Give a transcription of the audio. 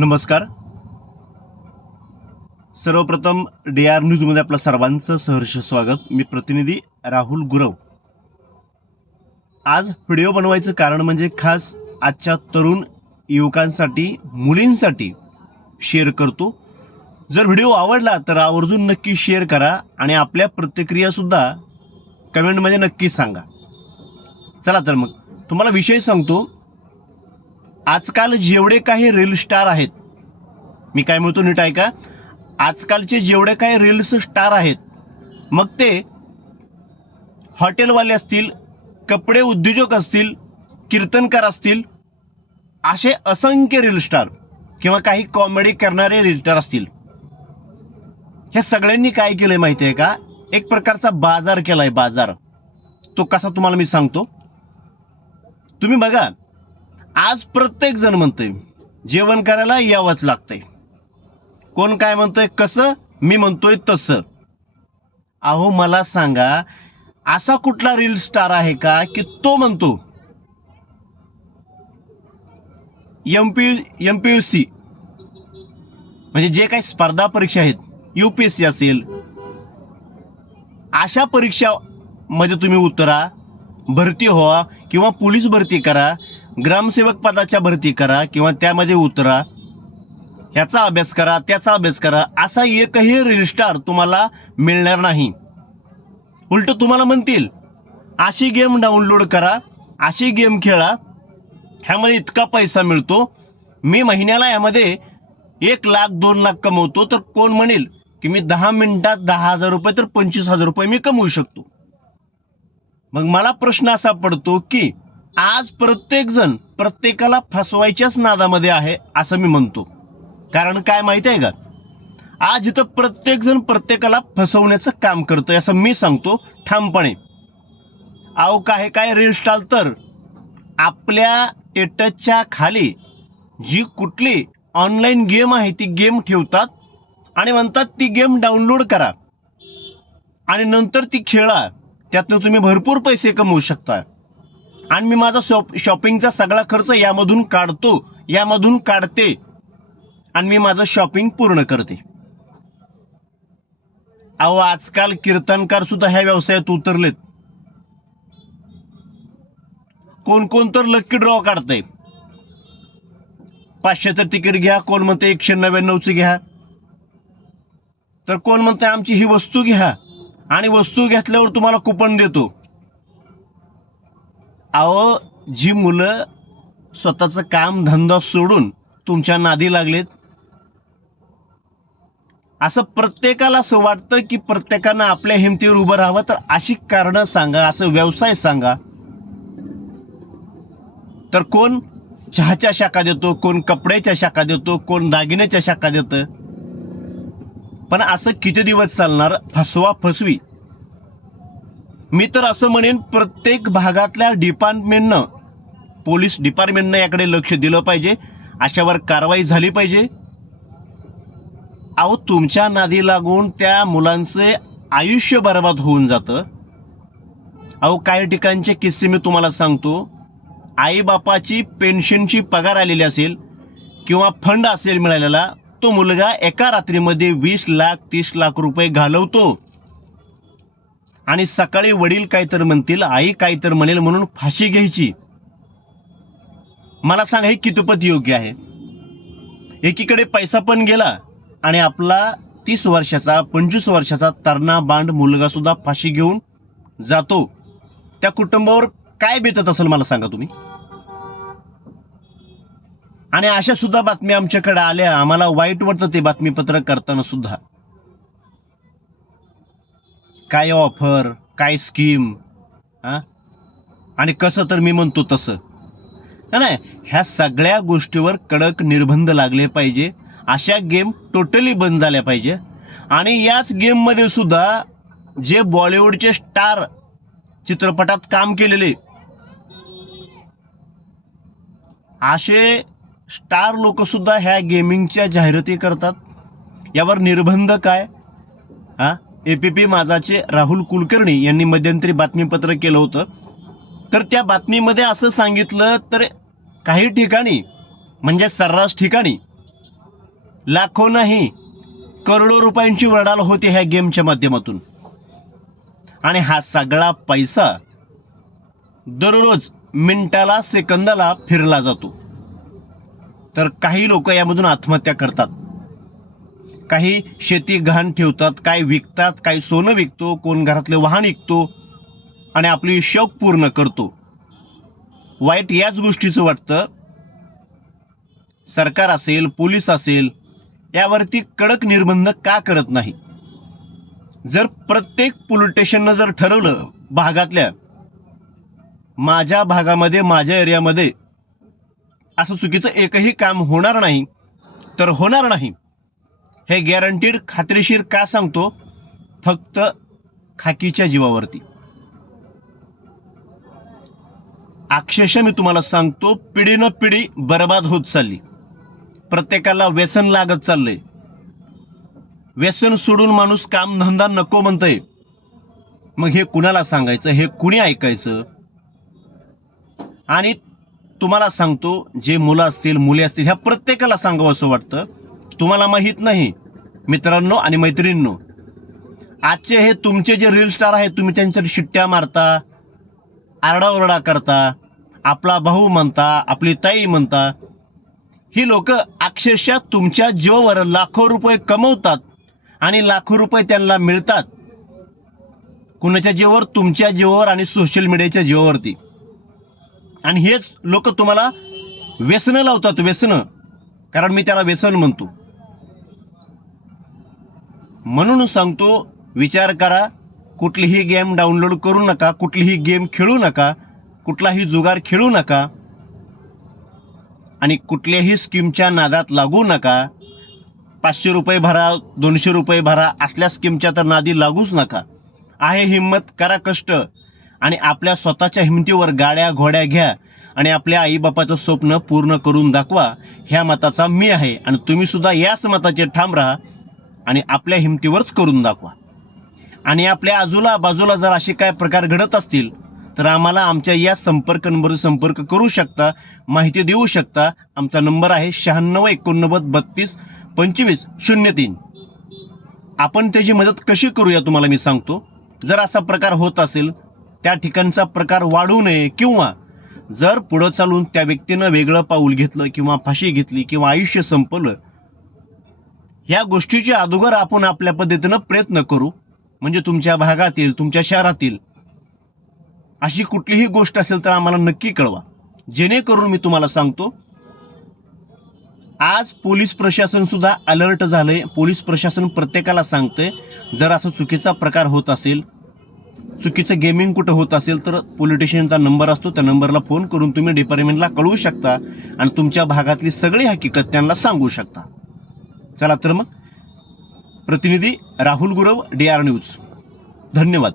नमस्कार. सर्वप्रथम D R न्यूजमध्ये आपलं सर्वांचं सहर्ष स्वागत. मी प्रतिनिधी राहुल गुरव. आज व्हिडिओ बनवायचं कारण म्हणजे खास आजच्या तरुण युवकांसाठी मुलींसाठी शेअर करतो. जर व्हिडिओ आवडला तर आवर्जून नक्की शेअर करा आणि आपल्या प्रतिक्रियासुद्धा कमेंटमध्ये नक्की सांगा. चला तर मग. तुम्हाला विषय सांगतो. आजकाल जेवढे काही रील स्टार आहेत मी काय म्हणतो नीट ऐका आजकालचे जेवढे काही रील्स स्टार आहेत मग ते हॉटेलवाले असतील कपडे उद्योजक असतील कीर्तनकार असतील असे असंख्य रील स्टार किंवा काही कॉमेडी करणारे रील स्टार असतील. ह्या सगळ्यांनी काय केलं आहे माहिती आहे का? एक प्रकारचा बाजार केला आहे बाजार. तो कसा तुम्हाला मी सांगतो? तुम्ही बघा आज प्रत्येक जण म्हणतोय जेवण करायला यावंच लागतंय. कोण काय म्हणतोय कसं मी म्हणतोय तसं. अहो मला सांगा असा कुठला रील स्टार आहे का की तो म्हणतो? M P M P U C म्हणजे जे काही स्पर्धा परीक्षा आहेत यू पी एस सी असेल अशा परीक्षामध्ये तुम्ही उतरा भरती व्हा किंवा पोलीस भरती करा ग्रामसेवक पदाच्या भरती करा किंवा त्यामध्ये उतरा. ह्याचा अभ्यास करा त्याचा अभ्यास करा. असा एकही रील स्टार तुम्हाला मिळणार नाही. उलट तुम्हाला म्हणतील अशी गेम डाउनलोड करा अशी गेम खेळा. ह्यामध्ये इतका पैसा मिळतो. मी महिन्याला यामध्ये एक लाख दोन लाख कमवतो. तर कोण म्हणेल की मी दहा मिनिटात दहा हजार रुपये तर पंचवीस हजार रुपये मी कमवू शकतो. मग मला प्रश्न असा पडतो की आज प्रत्येकजण प्रत्येकाला फसवायच्याच नादामध्ये आहे असं मी म्हणतो. कारण काय माहिती आहे का? आज इथं प्रत्येकजण प्रत्येकाला फसवण्याचं काम करतोय असं मी सांगतो ठामपणे. अहो काय काय रील तर आपल्या टेटच्या खाली जी कुठली ऑनलाईन गेम आहे ती गेम ठेवतात आणि म्हणतात ती गेम डाउनलोड करा. आणि नंतर ती खेळा. त्यातनं तुम्ही भरपूर पैसे कमवू शकता. आणि मी माझा शॉप शॉपिंगचा सगळा खर्च यामधून काढतो यामधून काढते. आणि मी माझं शॉपिंग पूर्ण करते. अहो आजकाल कीर्तनकार सुद्धा ह्या व्यवसायात उतरलेत. कोण कोण तर लक्की ड्रॉ काढतंय. पाचशेचं तिकीट घ्या कोण म्हणते एकशे नव्याण्णवचं घ्या. तर कोण म्हणते आमची ही वस्तू घ्या. आणि वस्तू घेतल्यावर तुम्हाला कुपन देतो. अहो जी मुलं स्वतःचं काम धंदा सोडून तुमच्या नादी लागलेत असं प्रत्येकाला असं वाटतं की प्रत्येकानं आपल्या हिमतीवर उभं राहावं. तर अशी कारणं सांगा असं व्यवसाय सांगा. तर कोण चहाच्या शाखा देतो कोण कपड्याच्या शाखा देतो कोण दागिन्याच्या शाखा देतं? पण असं किती दिवस चालणार? फसवा फसवी. मी तर असं म्हणेन प्रत्येक भागातल्या डिपार्टमेंटनं पोलीस डिपार्टमेंटनं याकडे लक्ष दिलं पाहिजे. अशावर कारवाई झाली पाहिजे. अहो तुमच्या नादी लागून त्या मुलांचे आयुष्य बर्बाद होऊन जातं. अहो काही ठिकाणचे किस्से मी तुम्हाला सांगतो. आईबापाची पेन्शनची पगार आलेली असेल किंवा फंड असेल मिळालेला तो मुलगा एका रात्रीमध्ये वीस लाख तीस लाख रुपये घालवतो. आणि सकाळी वडील काहीतरी म्हणतील आई काहीतरी म्हणेल म्हणून फाशी घ्यायची. मला सांगा हे कितपत योग्य आहे? एकीकडे पैसा पण गेला आणि आपला तीस वर्षाचा पंचवीस वर्षाचा तरणा बांड मुलगा सुद्धा फाशी घेऊन जातो. त्या कुटुंबावर काय बेतत असेल मला सांगा तुम्ही? आणि अशा सुद्धा बातम्या आमच्याकडे आल्या. आम्हाला वाईट वाटतं ते बातमीपत्र करताना सुद्धा. काय ऑफर काय स्कीम हां? आणि कसं तर मी म्हणतो तसं. नाही, नाही ह्या सगळ्या गोष्टीवर कडक निर्बंध लागले पाहिजे. अशा गेम टोटली बंद झाल्या पाहिजे. आणि याच गेममध्ये सुद्धा जे बॉलिवूडचे स्टार चित्रपटात काम केलेले असे स्टार लोक सुद्धा ह्या गेमिंगच्या जाहिराती करतात. यावर निर्बंध काय? हा? ए पी पी माझाचे राहुल कुलकर्णी यांनी मध्यंतरी बातमीपत्र केलं होतं. तर त्या बातमीमध्ये असं सांगितलं तर काही ठिकाणी म्हणजे सर्रास ठिकाणी लाखो नाही करोडो रुपयांची वडाल होते ह्या गेमच्या माध्यमातून. आणि हा सगळा पैसा दररोज मिनिटाला सेकंदाला फिरला जातो. तर काही लोक यामधून आत्महत्या करतात. काही शेती गहाण ठेवतात काही विकतात काही सोनं विकतो कोण घरातले वाहन विकतो आणि आपली शौक पूर्ण करतो. वाईट याच गोष्टीचं वाटतं. सरकार असेल पोलीस असेल यावरती कडक निर्बंध का करत नाही? जर प्रत्येक पोलीस स्टेशननं जर ठरवलं भागातल्या माझ्या भागामध्ये माझ्या एरियामध्ये असं चुकीचं एकही काम होणार नाही तर होणार नाही. हे गॅरंटीड खात्रीशीर का सांगतो? फक्त खाकीच्या जीवावरती. अक्षरशः मी तुम्हाला सांगतो पिढीनं पिढी बर्बाद होत चालली. प्रत्येकाला व्यसन लागत चाललंय. व्यसन सोडून माणूस काम धंदा नको म्हणतंय. मग हे कुणाला सांगायचं? हे कुणी ऐकायचं? आणि तुम्हाला सांगतो जे मुलं असतील मुली असतील ह्या प्रत्येकाला सांगावं असं वाटतं. तुम्हाला माहीत नाही मित्रांनो आणि मैत्रिणींनो. आजचे हे तुमचे जे रील स्टार आहेत तुम्ही त्यांच्यावर शिट्ट्या मारता आरडाओरडा करता आपला भाऊ म्हणता आपली ताई म्हणता ही लोक अक्षरशः तुमच्या जीवावर लाखो रुपये कमवतात आणि लाखो रुपये त्यांना मिळतात. कुणाच्या जीवावर? तुमच्या जीवावर आणि सोशल मीडियाच्या जीवावरती. आणि हेच लोक तुम्हाला व्यसनं लावतात व्यसनं. कारण मी त्याला व्यसन म्हणतो. म्हणून सांगतो विचार करा कुठलीही गेम डाउनलोड करू नका कुठलीही गेम खेळू नका कुठलाही जुगार खेळू नका आणि कुठल्याही स्कीमच्या नादात लागू नका. पाचशे रुपये भरा दोनशे रुपये भरा असल्या स्कीमच्या तर नादी लागूच नका. आहे हिंमत करा कष्ट आणि आपल्या स्वतःच्या हिमतीवर गाड्या घोड्या घ्या आणि आपल्या आईबापाचं स्वप्न पूर्ण करून दाखवा. ह्या मताचा मी आहे आणि तुम्हीसुद्धा याच मताचे ठाम राहा. आणि आपल्या हिमतीवरच करून दाखवा. आणि आपल्या आजूला बाजूला जर असे काय प्रकार घडत असतील तर आम्हाला आमच्या या संपर्क नंबरवर संपर्क करू शकता माहिती देऊ शकता. आमचा नंबर आहे शहाण्णव एकोणनव्वद बत्तीस पंचवीस शून्य तीन. आपण त्याची मदत कशी करूया तुम्हाला मी सांगतो. जर असा प्रकार होत असेल त्या ठिकाणचा प्रकार वाढू नये किंवा जर पुढं चालून त्या व्यक्तीनं वेगळं पाऊल घेतलं किंवा फाशी घेतली किंवा आयुष्य संपलं ह्या गोष्टीच्या अगोदर आपण आपल्या पद्धतीनं प्रयत्न करू. म्हणजे तुमच्या भागातील तुमच्या शहरातील अशी कुठलीही गोष्ट असेल तर आम्हाला नक्की कळवा. जेणेकरून मी तुम्हाला सांगतो आज पोलीस प्रशासन सुद्धा अलर्ट झालंय. पोलीस प्रशासन प्रत्येकाला सांगतंय जर असं चुकीचा प्रकार होत असेल चुकीचं गेमिंग कुठं होत असेल तर पोलिटिशियनचा नंबर असतो. त्या नंबरला फोन करून तुम्ही डिपार्टमेंटला कळवू शकता आणि तुमच्या भागातली सगळी हकीकत त्यांना सांगू शकता. चला तर मग. प्रतिनिधी Rahul Gurav D R news धन्यवाद.